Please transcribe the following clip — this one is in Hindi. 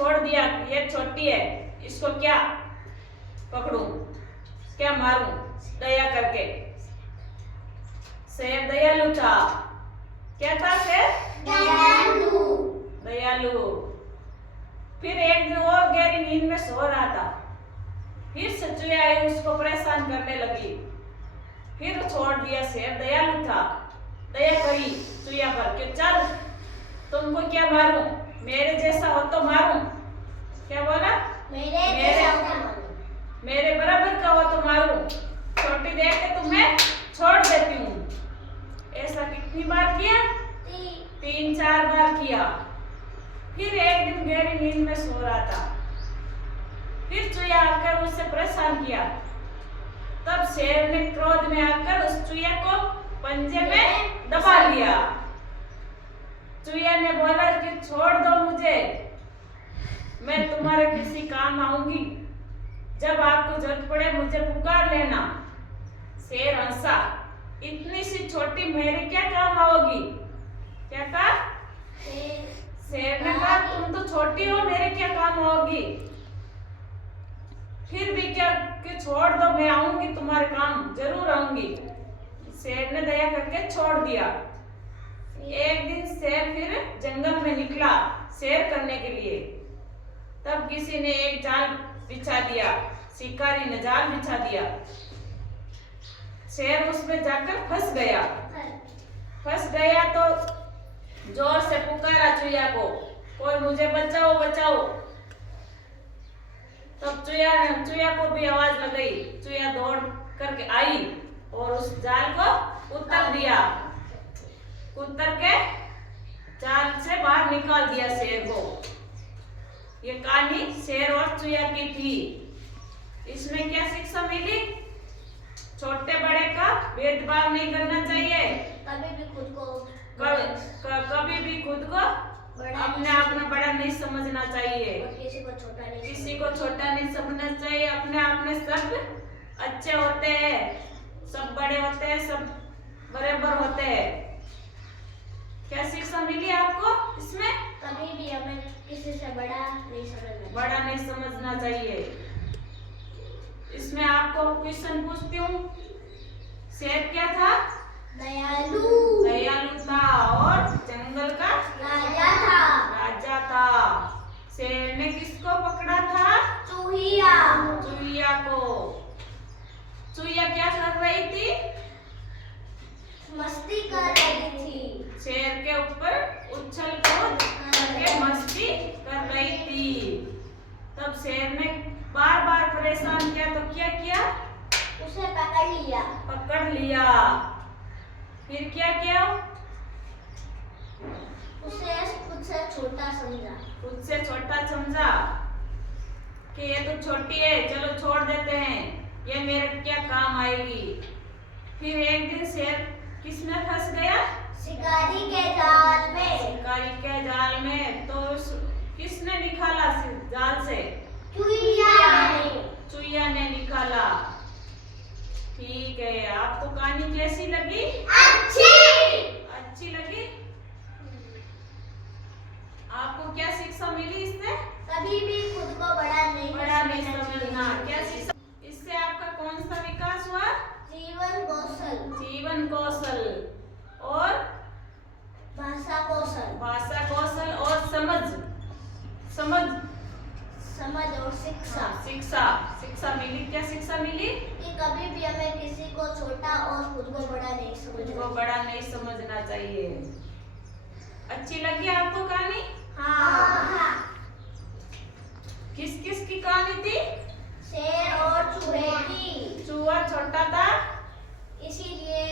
छोड़ दिया, ये छोटी है, इसको क्या पकड़ूं, क्या मारूं, दया करके। शेर दयालु था। क्या था शेर? दयालु। दयालु। फिर एक दिन और गहरी नींद में सो रहा था। फिर से चुया आई, उसको परेशान करने लगी। फिर छोड़ दिया। शेर दयालु था, दया करी चुया पर कि चल तुमको क्या मारूं, मेरे जैसा हो तो मारूं। क्या बोला? मेरे बराबर का हो तो मारूं, छोटी देख के तुम्हें छोड़ देती हूँ। ऐसा कितनी बार किया? 3-4 बार किया। फिर एक दिन गहरी नींद में सो रहा था। फिर चुया आकर उससे परेशान किया। तब शेर ने क्रोध में आकर उस चुया को पंजे में दबा लिया। चुया ने बोला कि छोड़ दो मुझे, मैं तुम्हारे किसी काम आऊंगी, जब आपको जरूरत पड़े मुझे पुकार लेना। शेर हंसा, इतनी सी छोटी मेरे क्या काम आओगी? क्या कहा? शेर ने कहा तुम तो छोटी हो, मेरे क्या काम आओगी? फिर भी क्या कि छोड़ दो, मैं आऊंगी, तुम्हारे काम जरूर आऊंगी। शेर ने दया करके छोड़ दिया। एक दिन शेर फिर जंगल में निकला शेर करने के लिए। तब किसी ने एक जाल बिछा दिया, शिकारी ने जाल बिछा दिया। शेर उसमें जाकर फंस गया। तो जोर से पुकारा चुया को, कोई मुझे बचाओ बचाओ। तब चुया को भी आवाज लग गई। चुया दौड़ करके आई और उस जाल को उतर दिया। उतर के जाल से बाहर निकाल दिया शेर को। ये कहानी शेर और चुया की थी। इसमें क्या शिक्षा मिली? छोटे बड़े का भेदभाव नहीं करना चाहिए। कभी भी खुद को अपने आप में बड़ा नहीं समझना चाहिए। किसी को छोटा नहीं समझना चाहिए। अपने आप में सब अच्छे होते हैं, सब बड़े होते हैं, सब बराबर होते हैं। क्या शिक्षा मिली आपको इसमें? कभी भी हमें किसी से बड़ा नहीं समझना चाहिए। इसमें आपको क्वेश्चन पूछती हूँ। शेर क्या था? दयालु था और जंगल का राजा था। शेर ने किसको पकड़ा था? चूहिया को। चूहिया क्या कर रही थी? मस्ती कर रही थी। शेर के ऊपर उछल कूद करके मस्ती कर रही थी। तब शेर ने बार बार परेशान किया तो क्या किया? उसे पकड़ लिया। फिर क्या किया? उसे खुद से छोटा समझा कि ये तो छोटी है, चलो छोड़ देते हैं, ये मेरे क्या काम आएगी। फिर एक दिन शेर किसमें फंस गया? शिकारी के जाल में। तो किसने निकाला जाल से? चुहिया ने निकाला। ठीक है, आपको कहानी कैसी लगी? अच्छी लगी। आपको क्या शिक्षा मिली इससे? कभी भी खुद को बड़ा नहीं समझना। क्या शिक्षा? इससे आपका कौन सा विकास हुआ? जीवन कौशल और भाषा कौशल और समझ और शिक्षा मिली। क्या शिक्षा मिली? कि कभी भी हमें किसी को छोटा और खुद को बड़ा नहीं समझना चाहिए। अच्छी लगी आपको कहानी? हाँ। किस किस की कहानी थी? शेर और चूहे की। चूहा छोटा था इसीलिए